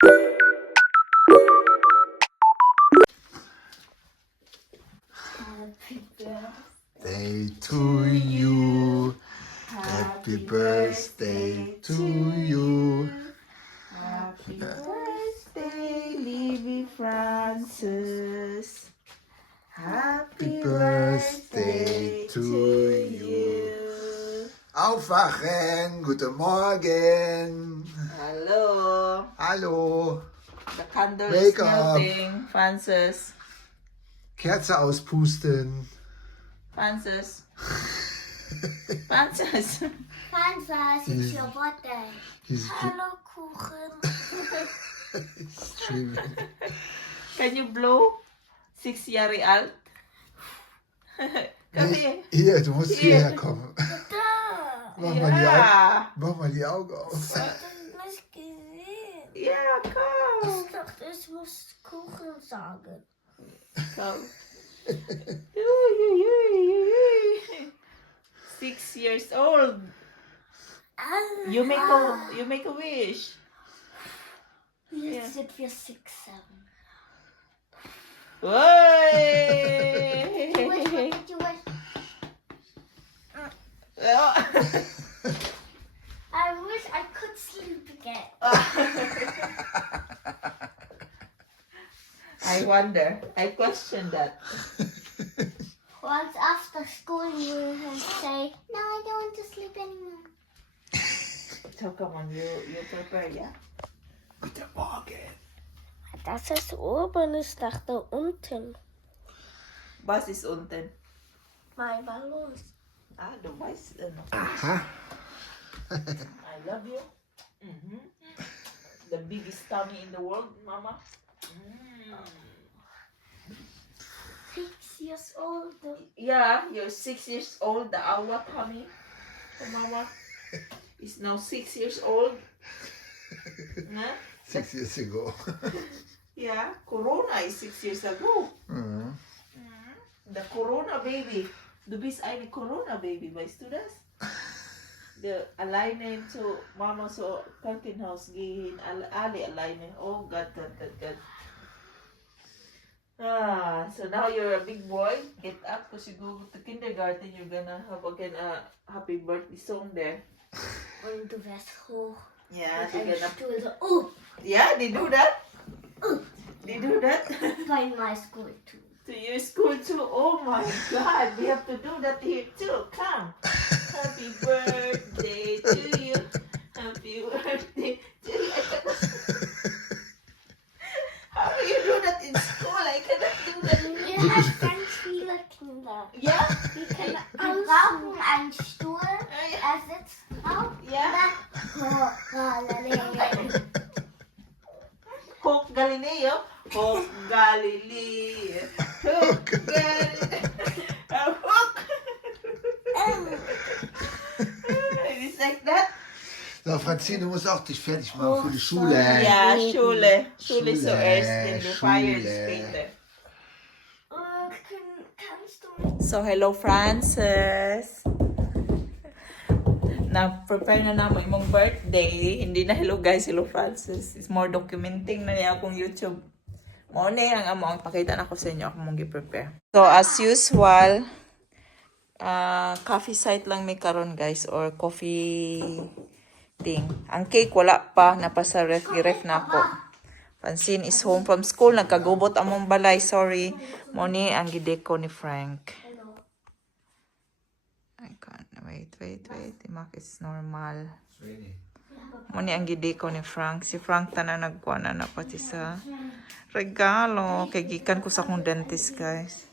Happy Day to you. Happy birthday to you. Happy birthday, Libby Francis. Happy birthday to you. Aufwachen, guten Morgen. Hello. Hallo. The candle Wake is up. melting, Francis. Kerze auspusten. Francis. Francis. Francis, it's your birthday. He's Hallo Kuchen. streaming. Can you blow 6 years alt? Come here. Hier, du musst Hier. hierher kommen. Da. Mach mal die Augen auf. Ich hab das nicht gesehen. Ja, komm. Ich dachte, ich muss Kuchen sagen. Komm. 6 years old. You make a wish. Jetzt sind wir 6, 7. Hey! You wish, what did you wish? I wish I could sleep again. I wonder. I question that. Once after school, you will say, no, I don't want to sleep anymore. So come on, you prepare, yeah? Guten Morgen. Das ist oben, ich dachte unten. Was ist unten? Mein Ballon. Ah, du weißt noch. Aha. I love you. The biggest tummy in the world, Mama. 6 years old. Yeah, you're 6 years old. The awa tummy. So Mama is now 6 years old. Huh? 6 years ago. Yeah, Corona is 6 years ago. Mhm. The Corona baby. Du bist eine Corona baby, weißt du das? Alleine zu Mama so Krankenhaus gehen, alle alleine. Oh Gott, Gott. So now you're a big boy. Get up because you go to kindergarten. You're gonna have again a happy birthday song there. Und du wärst hoch. Yeah, Mit they're einem gonna. Stuhl so, Yeah, they do that. They do that. by my school too. To your school too. Oh my God, we have to do that here too. Come. Happy birthday to you. Happy birthday to you. How do you do that in school? I cannot do that. Ihr habt ganz viele Kinder. Yeah? Wir brauchen einen Stuhl, er sitzt drauf. Yeah? Hook Galileo. Hook Galileo. Hook Galileo. Hook. It's like that. So, Franzine, du musst auch dich fertig machen für die Schule. Ja, Schule. Schule ist Schule, zuerst, denn du feiern Schule. später. Kannst du So, hello Francis. Na-prepare na namin imong birthday. Hindi na hello guys, hello Francis. It's more documenting na niya akong YouTube. Morning ang among pakita na ko sa inyo akong mong gi-prepare. So, as usual, coffee site lang may karon guys or coffee thing. Ang cake wala pa, napasa ref na ako. Pansin is home from school, nagkagubot among balay, sorry. Moni ang gideko ni Frank. I can't, wait. Imak is normal. Moni ang gideko ni Frank. Si Frank tanan nagkuha na pati sa regalo. Kay gikan ko sa akong dentist guys.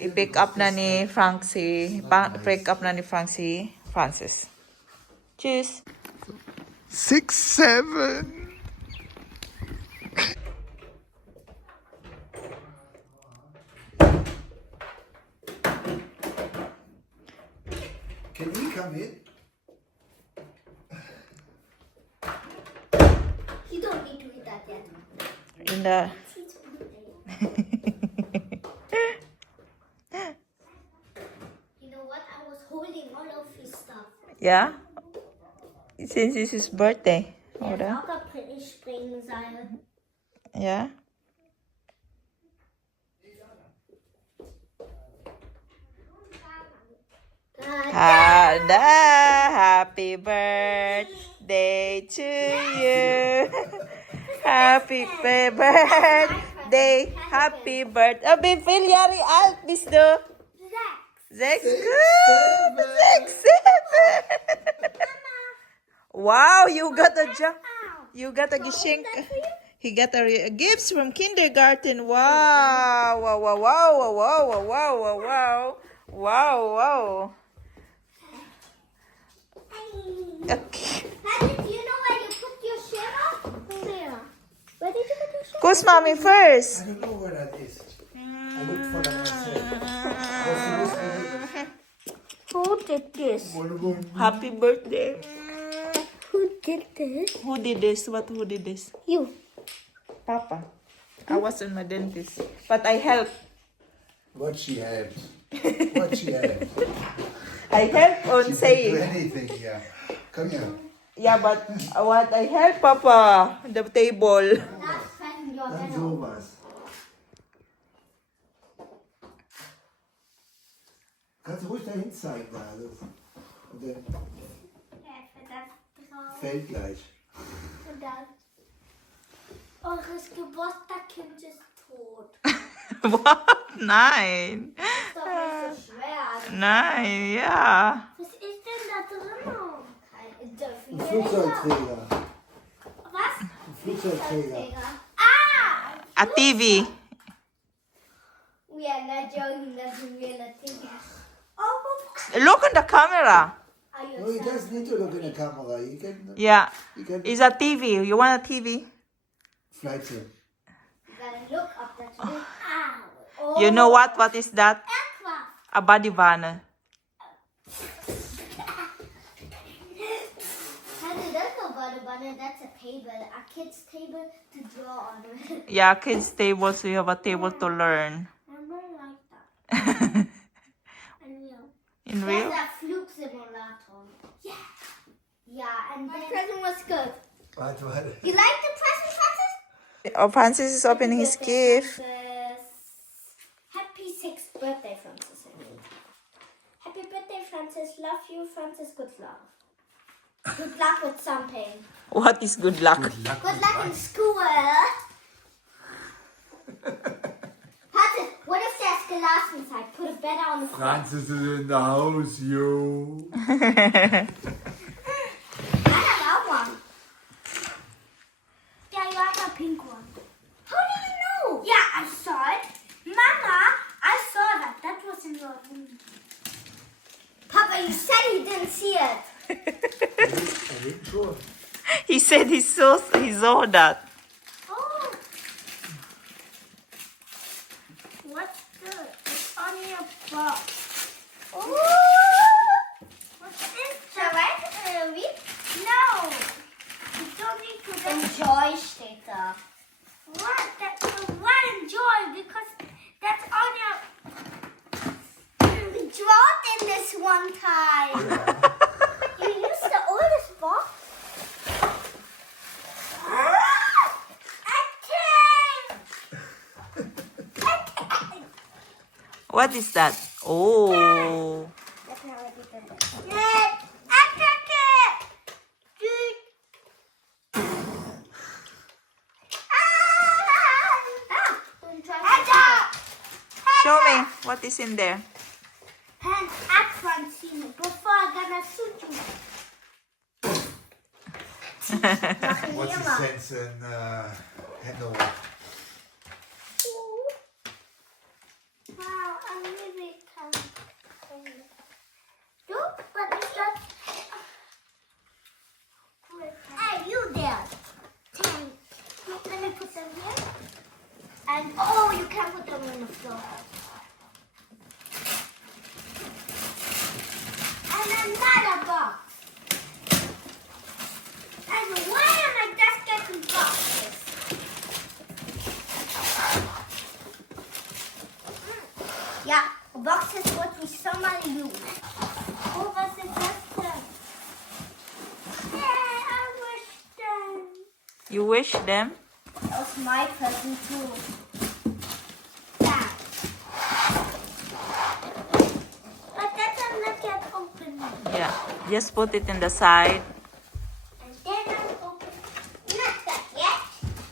I-pick up na ni Frank si Francis. Cheers! 6, 7. Can he come in? You don't need to eat that yet. In the... You know what? I was holding all of his stuff. Yeah? Since it's his birthday. Oder? Ich bringe singen, Seil. Yeah. Happy birthday to you. Happy birthday. Happy birthday. Oh, wie viel Jahre alt bist du? 6. Good. 6, 7. Wow, you got a job. You got a geschenk. He got a gifts from kindergarten. Wow. Wow, wow, wow, wow, wow, wow, wow, wow. Wow, wow. Okay. Honey, do you know where you put your shirt? Where? Where did you put your shirt? Who's mommy first? I don't know where that is. I looked for that myself. Who did this? Happy birthday. Who did this? Who did this? Who did this? You. Papa. I was in my dentist. But I helped. What she had. What she had. I helped on She can do saying. anything, yeah. Come here. Yeah, but what I helped Papa, the table. That's when you're Dann gonna. sowas. Kannst du ruhig dahin zeigen, da alles. Und dann fällt gleich. Und dann. Eures Geburtstagskind ist tot. What? Nein. Ist doch nicht so schwer. Nein, ja. Was ist denn da drin? Ein Flugzeugträger. Was? Ein Flugzeugträger. Ah! A TV. We are not joking, that's a real thing. Oh, Look on the camera. are you No, he doesn't need to look in the camera. Yeah. He can It's a TV. You want a TV? flight sim. You gotta look up that thing. Ow. You know what? What is that? Aircraft. A body van. Honey, that's no butter bunny, that's a table. A kid's table to draw on. Yeah, kids' table, so you have a table to learn. I don't like that. In real? That's a Flugsimulator. Yeah. Yeah, and my present was good. Warte. You like the present, Francis? Oh, Francis is opening his gift. Happy 6th birthday, Francis. Happy birthday, Francis. Love you, Francis. Good luck. Good luck with something. What is good luck? Good luck in school. Francis, what if there's glass inside? Put it better on the floor. Francis is in the house, yo. I have that one. Yeah, you have a pink one. How do you know? Yeah, I saw it. Mama, I saw that. That was in your room. Papa, you said you didn't see it. I think sure. He said he saw that. Oh. What's this? It's on your box. Oh. What's this? Shall I read? No. You don't need to. Enjoy steht da. What? Why enjoy? Because that's on your. We drawed in this one time. You used the oldest box. What is that? Oh. That's not what we did. Show me what is in there. Pen at Francine before I'm gonna shoot you. What's the sense in Hanover? Wow, I really can't. Look, but it's not. Hey, you there. Tank. Look, let me put them here. And oh, you can put them on the floor. And another box. And why am I just getting boxes? Ja, boxes would we somebody use. Oh, was ist das denn? Yeah, I wish them. You wish them? That's my present too. Yeah. But that doesn't look at opening. Yeah. Just put it in the side. And then I'm opening. Not that yet.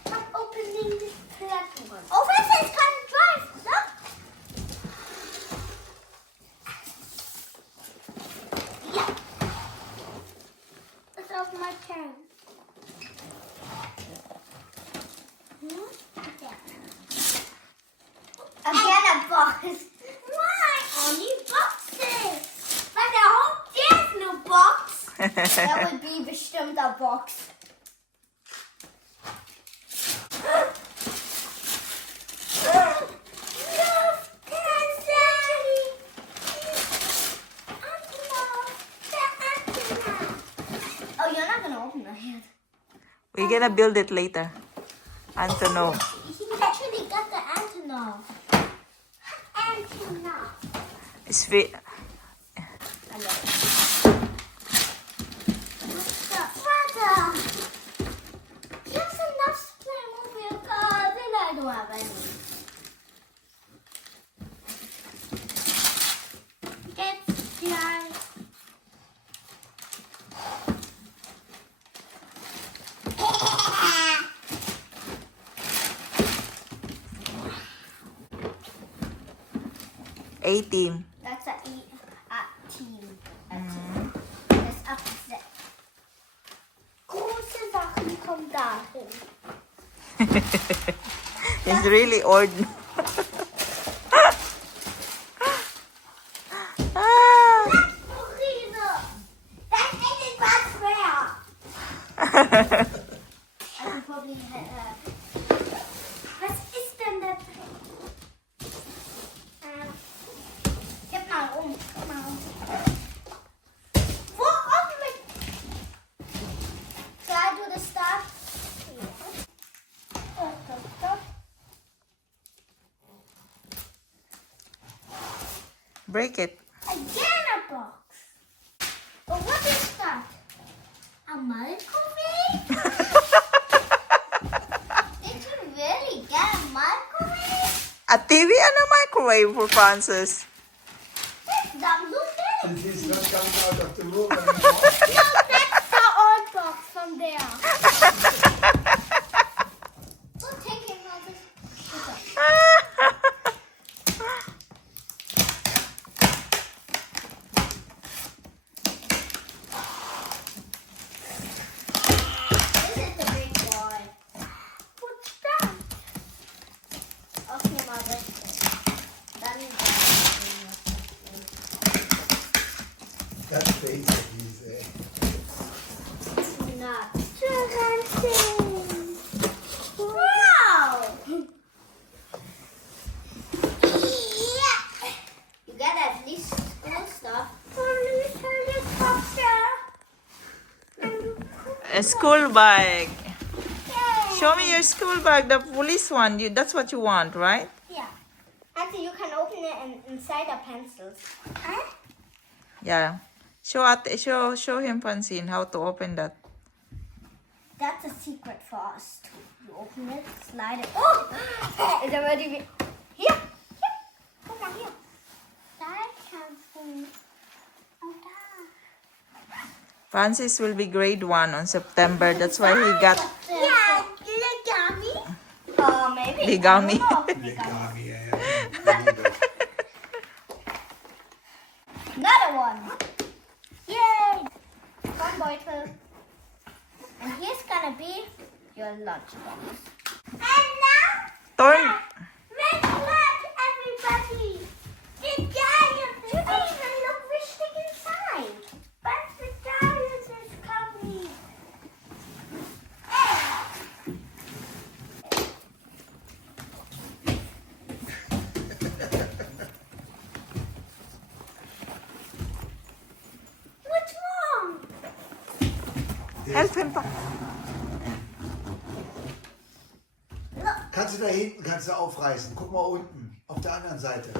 I'm opening this black one. Oh, this is kind of dry. Look. Yeah. It's off my turn. Again a box. Why? Only boxes. But I hope there's no box. That would be bestimmt a box. Oh, you're not gonna open that yet. We're gonna build it later. Antonov. He actually got the Antonov. Antonov. It's I love it. What's the matter? Just enough Playmobil cards and I don't have any. Get dry. A-team. That's a team. Das Abset. Große Sachen kommen dahin. It's really ordinary. Urine. Das ist was schwer. I can probably was ist denn da drin? Gib mal um. Gib mal um. Wo oben mit? Try to the start. Stop. Break it. Again a box. Oh, what is that? A microwave? Did you really get a microwave? A TV and a microwave for Francis. That's blue thing. It is not coming out of the room anymore. No, that's the old box from there. Don't take it, Mother. This is the big one. What's that? Okay, Mother. That means That's crazy, he's it's not. Wow! Yeah. You got at least school stuff. A school bag. Yay. Show me your school bag, the police one. That's what you want, right? Yeah. Actually, you can open it inside the pencils. Huh? Yeah. Show him, Francine, how to open that. That's a secret for us too. You open it, slide it. Oh! It's already here. Here. Come on here. That something. Oh, that. Francis will be grade 1 on September. That's why he got Yeah, origami. Maybe. Origami. I don't know. Legami, yeah. Another one. Yay! One bottle. And here's gonna be your lunchbox. And now, torn. let's look, everybody. The giant. You don't even look richtig inside. But the giant is coming. What's wrong? Help him. Look. Kannst du da hinten, kannst du aufreißen. Guck mal unten, auf der anderen Seite.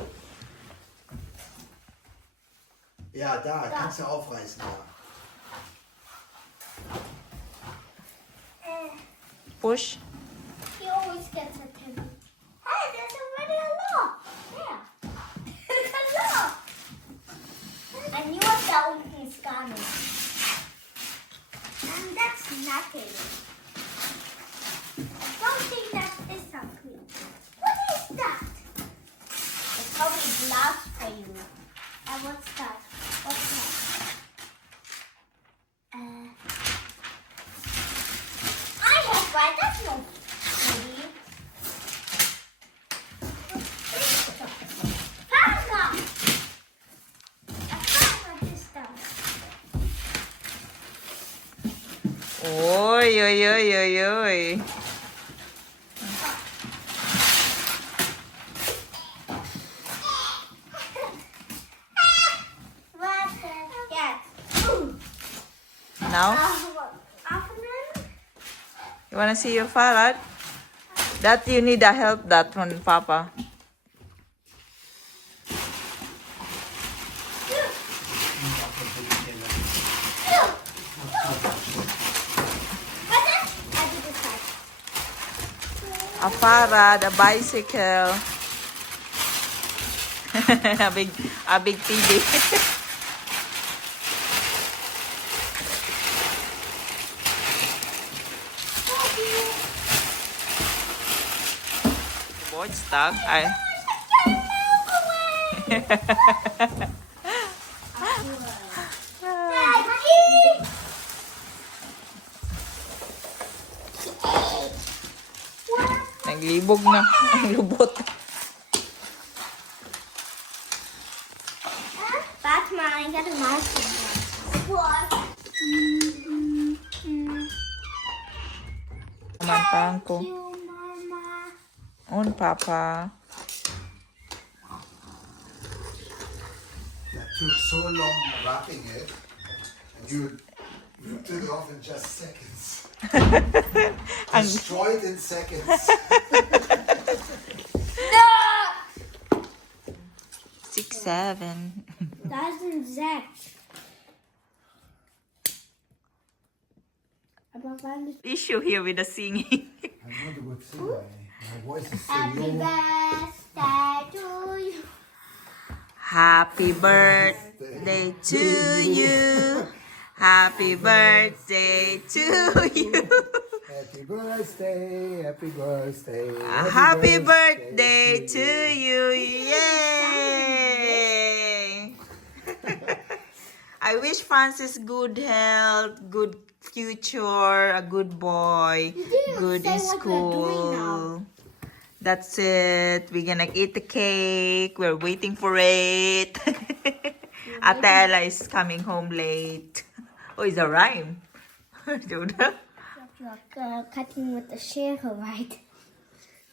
Ja, da, kannst du aufreißen. Ja. push. He always gets a 10. Hey, there's already a lock. There. There's a lock. I knew a sound is coming. And that's nothing. I don't think that is something. What is that? It's probably glass for you. And what's that? What's that? I have right. That's no pretty. Panda! A panda this time. Oy, oy, oy, oy, oy. What is that? Now, Afternoon? you wanna see your Farad? That you need a help that from Papa. A Farad, a bicycle. a big TV. Board stuck. Naglibog na ang lubot. Batman, I got a mask. What? Naman ko. You, Mama. On, Papa. That took so long wrapping it, and you took it off in just seconds. Destroyed in seconds. No! 6, 7. That's exact. Issue here with the singing. I'm not a good singer. My voice is so Happy low. birthday to you. Happy birthday to you. Happy birthday to you. Happy birthday, happy birthday. Happy birthday to you. Yay! I wish Francis good health, good future, a good boy, didn't good say in what we're doing school. That's it. We're gonna eat the cake. We're waiting for it. Ate Ella is coming home late. Oh, it's a rhyme. Duda? Cutting with the shears, right?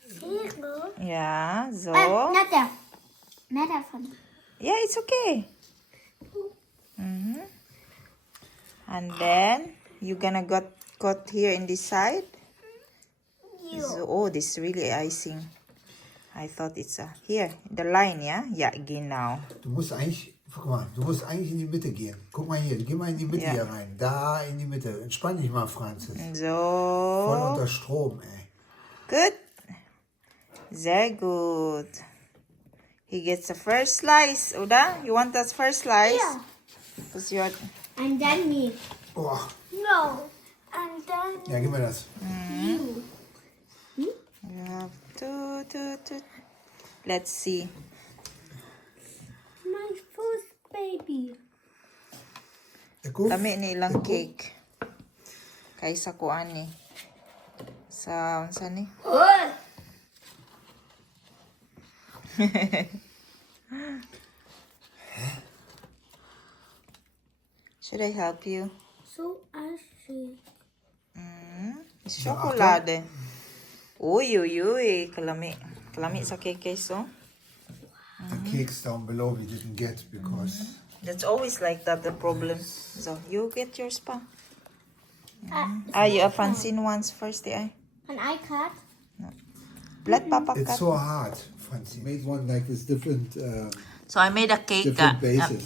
Shears? Yeah, so. Not there. Not that funny. Yeah, it's okay. And then you're gonna cut here in this side. So, oh, this is really icing. I thought it's here the line, yeah. Yeah, again now. Du musst eigentlich, guck mal, du musst eigentlich in die Mitte gehen. Guck mal hier, geh mal in die Mitte Ja. hier rein. Da in die Mitte. Entspann dich mal, Francis. Voll So unter Strom, ey. good, very good. He gets the first slice. Uda, you want that first slice? Yeah. Because you're. And then me. Boah. No. And then Ja, gib mir das. you. You have to. Let's see. My first baby. Eko? Dami ni ilang cake. Kaysa ko ani. Sa unsa ni? Oh. Should I help you? So I see. It's chocolate. Uy, uy, uy. Kalami. Kalami sa cake, so. The cakes down below we didn't get because That's always like that, the problem. So, you get yours pa. You fancy ones first, eh? Can I cut? Let Papa it's cut. so hard, Francie. Made one like with different So, I made a cake. different bases.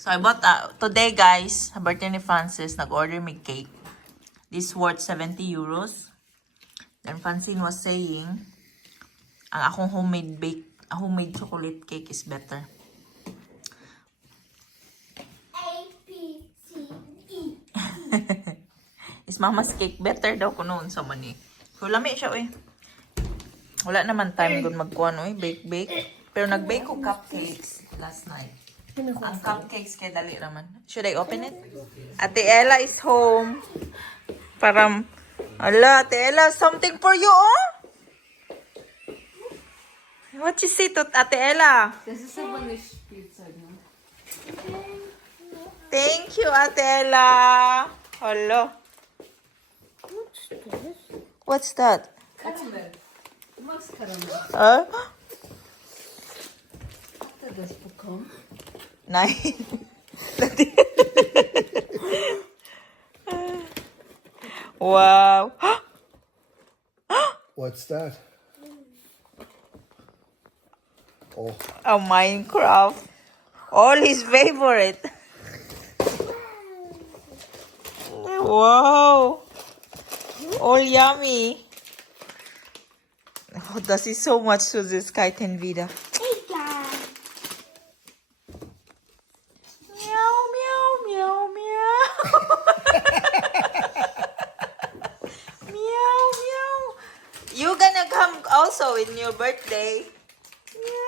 So, I bought, today guys, birthday ni Francis, nag-order me cake. This worth 70 euros. And Francine was saying, ang akong homemade chocolate cake is better. A, B, C, E. Is mama's cake better daw ko noon sa mani. So, lami siya, eh. Wala naman time kung magkuhan, eh. Bake. Pero nag-bake ko cupcakes last night. Ang cupcakes kay dali naman. Should I open it? Ate Ella is home. Parang, ala, Ate Ella, something for you, oh? What you say to Ate Ella? Das ist aber nicht Spielzeug, ne? Thank you, Ate Ella. Hello. What's that? Karamell. Du magst Karamell. Huh? Hat er das bekommen? Nein. Wow. What's that? Oh, A Minecraft. All his favorite. Wow. All yummy. Oh, das ist so much Süßigkeiten wieder. Egal. Meow, meow, meow, meow. Meow, meow. You gonna come also in your birthday. Meow.